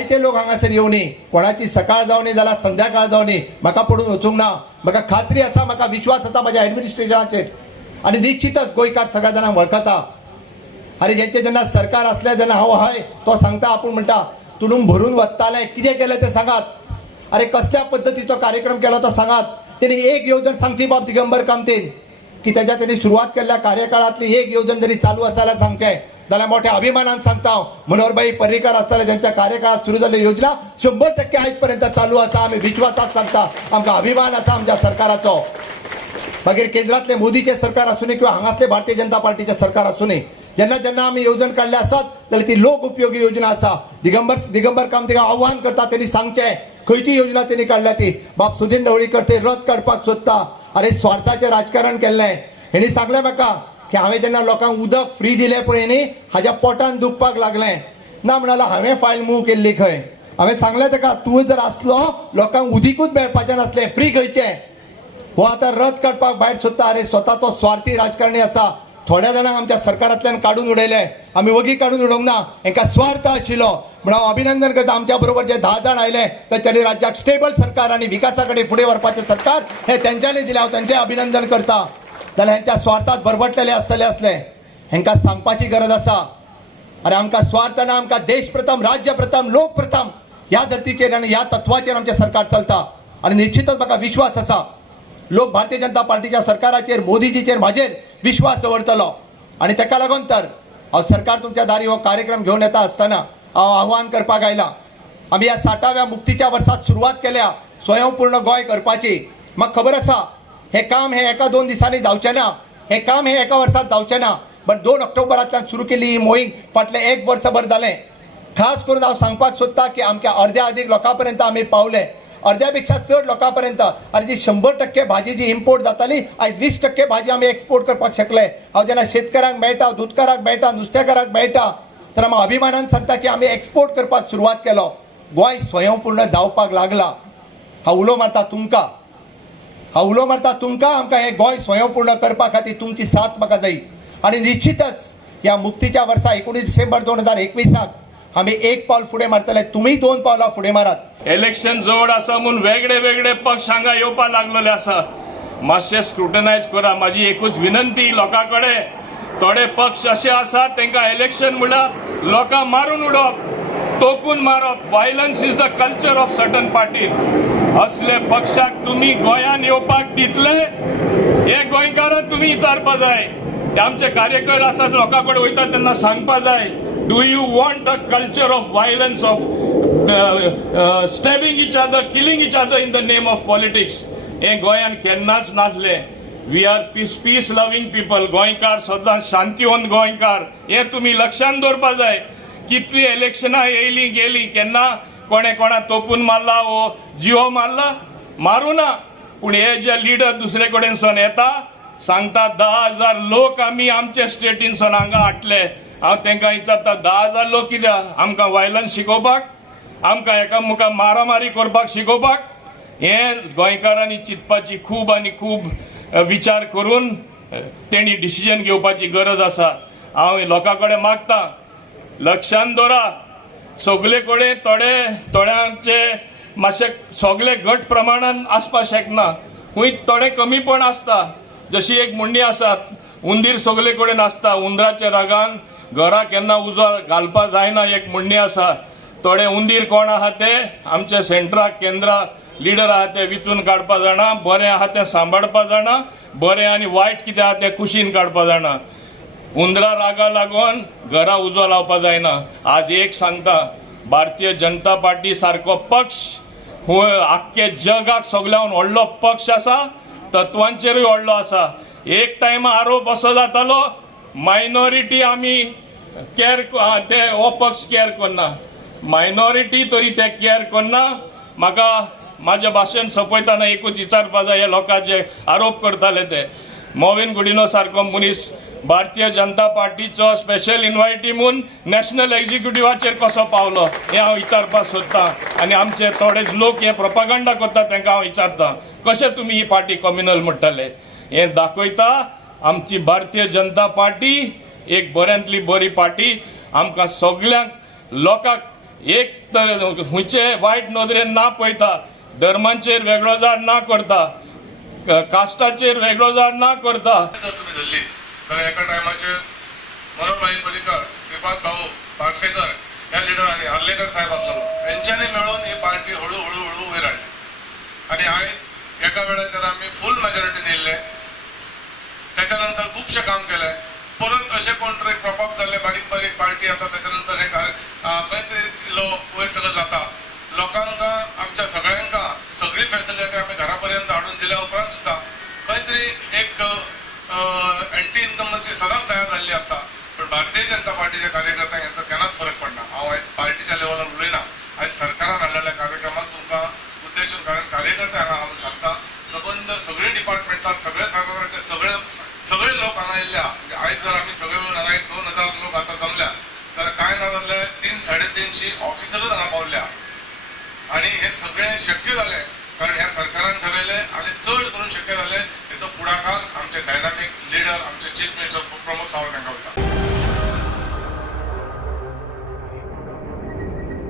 जायते लोक हांगासर येवनी कोणाची सकाळ जावनी जाल्यार संध्याकाळ जावनी म्हाका पडून वचूंक ना। म्हाका खात्री आसा, म्हाका विश्वास आसा म्हज्या एडमिनिस्ट्रेशनाचेर आनी निश्चितच गोंयकार सगळ्या जाणांक वळखता। अरे ज्यांचे जेन्ना सरकार असले जेन्ना हांव हय तो सांगता, आपूण म्हणटा तुडूंब भरून वत्ताले, कितें केलें तें सांगात। अरे कसल्या पद्दतीचो कार्यक्रम केलो तो सांगात। तेणी एक येवजण सांगची बाब दिगंबर कामतेन की त्याच्या त्यांनी सुरुवात केल्ल्या कार्यकाळातली एक येवजण जरी चालू आसा जाल्यार सांगचें जाल्यार मोठ्या अभिमानान सांगता हांव। मनोहरभाई पर्रीकर आसताले ज्यांच्या कार्यकाळात सुरू जाल्ली योजना 100% आयज पर्यंत चालू आसा। आमी विश्वासात सांगता, आमकां अभिमान आसा आमच्या सरकाराचो। मागीर केंद्रातले मोदीचे सरकार आसूं किंवा हांगातले भारतीय जनता पार्टीचे सरकार आसूं, जेन्ना जेन्ना आमी येवजण काडले आसात जाल्यार ती लोक उपयोगी योजना आसा। दिगंबर कामतेक आव्हान करता तेणी सांगचें खंयची योजना तेणी काडल्या ती। बाब सुदीन ढवळीकर ते रथ काडपाक सोदता। अरे स्वार्थाचें राजकारण केल्लें। हेणी सांगलें म्हाका की हांवें जेन्ना लोकांक उदक फ्री दिलें पळय न्ही हाज्या पोटान दुखपाक लागलें ना म्हणल्यार हांवें फायल मूव केल्ली खंय। हांवें सांगलें ताका तूं जर आसलो लोकांक उदीकूच मेळपाचें नासलें, फ्री खंयचें। हो आतां रथ काडपाक भायर सोदता। अरे स्वताचो स्वार्थी राजकारणी आसा। थोड्या जाणांक आमच्या सरकारांतल्यान काडून उडयले, आमी वगी काडून उडोवंक ना, हांकां स्वार्थ आशिल्लो म्हणून हांव अभिनंदन करता। आमच्या बरोबर जे 10 जाण आयले तांच्यांनी राज्याक स्टेबल सरकार आनी विकासा कडेन फुडें व्हरपाचें सरकार हें तेंच्यांनी दिलें। हांव तांचें अभिनंदन करता। जाल्यार हेंच्या स्वार्थात बरबटलेले आसले हेंकां सांगपाची गरज आसा। अरे आमकां स्वार्थ ना, आमकां देश प्रथम, राज्य प्रथम, लोक प्रथम ह्या धर्तीचेर आनी ह्या तत्वाचेर आमचें सरकार चलता। आनी निश्चितच म्हाका विश्वास आसा लोक भारतीय जनता पार्टीच्या सरकाराचेर, मोदीजीचेर म्हाजेर विश्वास दवरतलो। आनी ताका लागून तर हांव सरकार तुमच्या दारी हो कार्यक्रम घेवन येता आसतना हांव आव्हान करपाक आयला। आमी ह्या 60व्या मुक्तीच्या वर्सात सुरवात केल्या स्वयंपूर्ण गोंय करपाची। म्हाका खबर आसा हे काम हे एका 2 दिसांनी जावचें ना, हे काम हे एका वर्सात जावचें ना। पण 2 ऑक्टोबरांतल्यान सुरू केल्ली ही मोहीम फाटलें 1 वर्सभर जालें। खास करून हांव सांगपाक सोदता की आमच्या अर्द्या अदीक लोकां पर्यंत आमी पावले, अर्द्यापेक्षा चड लोकां पर्यंत। आनी जी 100% भाजी जी इम्पोर्ट जाताली आयज 20% भाजी आमी एक्सपोर्ट करपाक शकले। हांव जेन्ना शेतकारांक मेळटा, दूदकारांक मेळटा, नुस्तेकारांक मेळटा तर हांव अभिमानान सांगता की आमी एक्सपोर्ट करपाक सुरवात केलो। गोंय स्वयंपूर्ण जावपाक लागला। हांव उलो मारता तुमकां, आमकां हे गोंय स्वयंपूर्ण करपा खातीर तुमची साथ म्हाका जाय। आनी निश्चितच ह्या मुक्तीच्या वर्सा 19 डिसेंबर 2021 आमी 1 पावल फुडें मारतले, तुमी 2 पावलां फुडें मारात। इलेक्शन जवळ आसा म्हणून वेगळे वेगळे पक्ष हांगा येवपाक लागलेले आसा। मातशें स्क्रुटनायज करा। म्हाजी एकूच विनंती लोकां कडेन, थोडे पक्ष असे आसात तांकां इलेक्शन म्हणल्यार लोकांक मारून उडोवप, तोपून मारप। Violence is the culture of certain party. असले पक्षाक तुमी गोंयान येवपाक दितले हे गोंयकारांक तुमी विचारपा जाय। आमचे कार्यकर्ते आसात लोकां कडेन वयता तेन्ना सांगपा जाय, do you want a culture of violence, of stabbing each other, killing each other in the name of politics? हे गोंयान केन्नाच नासले। We are peace loving people. गोंयकार सदां शांतीवंत गोंयकार, हे तुमी लक्षांत दवरपा जाय। कितली इलेक्शनां येयली गेली, केन्ना कोणे कोणा तोपून मारला वो जिओ मारला, मारू ना। पूण हे जे लिडर दुसरे कडेन सोन येता सांगता 10,000 लोक आमी आमचे स्टेटीन सोन हांगा हाडले। हांव तांकां विचारता 10,000 लोक कित्याक? आमकां वायलन्स शिकोवपाक, आमकां एकामेकांक मारामारी करपाक शिकोवपाक? हे गोंयकारांनी चिंतपाची खूब आनी खूब विचार करून तेणी डिसिजन घेवपाची गरज आसा। हांव लोकां कडेन मागता लक्षांत दवरा, सगळे कडेन थोड्यांचे मातशे सगळे घट प्रमाणान आसपाक शकना, खूंय थोडे कमीपण आसता। जशी एक म्हणणी आसात, हुंदीर सगळे कडेन आसता, हुंदराच्या रागान घरा केन्ना उजो घालपा जायना एक म्हणणी आसा। थोडे हुंदीर कोण आहा ते आमच्या सेंटराक केंद्राक लिडर आहा ते विचून काडपा जाणा, बरें आहा ते सांबाळपा जाणा, बरें आनी वायट कितें आहा ते कुशीन काडपा जाणा। हुंदरा रागा लागून घरा उजो लावपा जायना। आज एक सांगता, भारतीय जनता पार्टी सारको पक्ष हो आख्खे जगाक सगळ्यान व्हडलो पक्ष आसा, तत्वांचेरूय व्हडलो आसा। एक टायम आरोप असो जातालो मायनॉरिटी आमी केअर ते हो पक्ष केअर करना, मायनॉरिटी तरी ते केअर करना। म्हाका माझे भाशण सोंपयतना एकूच विचारपा जाय, हे लोकां जे आरोप करताले ते मोविन गुडिनो सारको मनीस भारतीय जनता पार्टीचो स्पेशल इन्वायटी म्हणून नॅशनल एक्झिक्युटिव्हाचेर कसो पावलो हे हांव विचारपाक सोदतां। आनी आमचे थोडेच लोक हे प्रोपागंडा करता तांकां हांव विचारतां, कशें तुमी ही पार्टी कम्युनल म्हणटाले? हे दाखयता आमची भारतीय जनता पार्टी एक बऱ्यांतली बरी पार्टी। आमकां सगळ्यांक लोकांक एक तर हुंचे वायट नदरेन ना पळयता, धर्मांचेर वेगळो जाड ना करता, कास्टाचेर वेगळो जाड ना करता. जर तुम्ही धरली तर एका टायमाचेर मनोहरभाई पर्रीकर, श्रीपाद भाऊ पार्सेकर ह्या लिडरांनी, हर्लेकर साहेब आसलो, यांच्यानी मिळून ही पार्टी हळूहळू वयर हाडली. आणि आयज एका वेळाचेर आमी फूल मेजॉरिटीन येयल्ले. त्याच्यानंतर खूपशे काम केले. परत असे कोण तरी प्रॉपअप जाल्ले बारीक बारीक पार्टी आता त्याच्यानंतर हे खंय तरी वयर सकयल जाता. लोकांका आमच्या सगळ्यांका सगळी फॅसिलिटी आमी घरापर्यंत हाडून दिल्या उपरांत सुद्धा खंय तरी एक एंटी इन्कमची सदांच तयार जाल्ली आसता. पण भारतीय जनता पार्टीच्या कार्यकर्त्यांक हाचो केन्नाच फरक पडना. हांव आयज पार्टीच्या लेवलार उलयना, आयज सरकारान हाडलेल्या कार्यक्रमाक तुमकां उद्देशून, कारण कार्यकर्ते हांगा हांव सांगता सबंद सगळी डिपार्टमेंटां, सगळे सरकाराचे सगळे लोक हांगा येयल्या. आयज जर आमी सगळे मिळून हांगा 2,000 लोक आतां जमल्या जाल्यार काय ना जाल्यार 300-350 ऑफिसरच हांगा पावल्या. आणि हे सगळे शक्य झाले कारण ह्या सरकारान ठरयले आणि चड करून शक्य झाले. हेचो पुढाकार आमचे डायनामिक लिडर, आमचे चीफ मिनिस्टर प्रमोद सावंत हांकां वयता.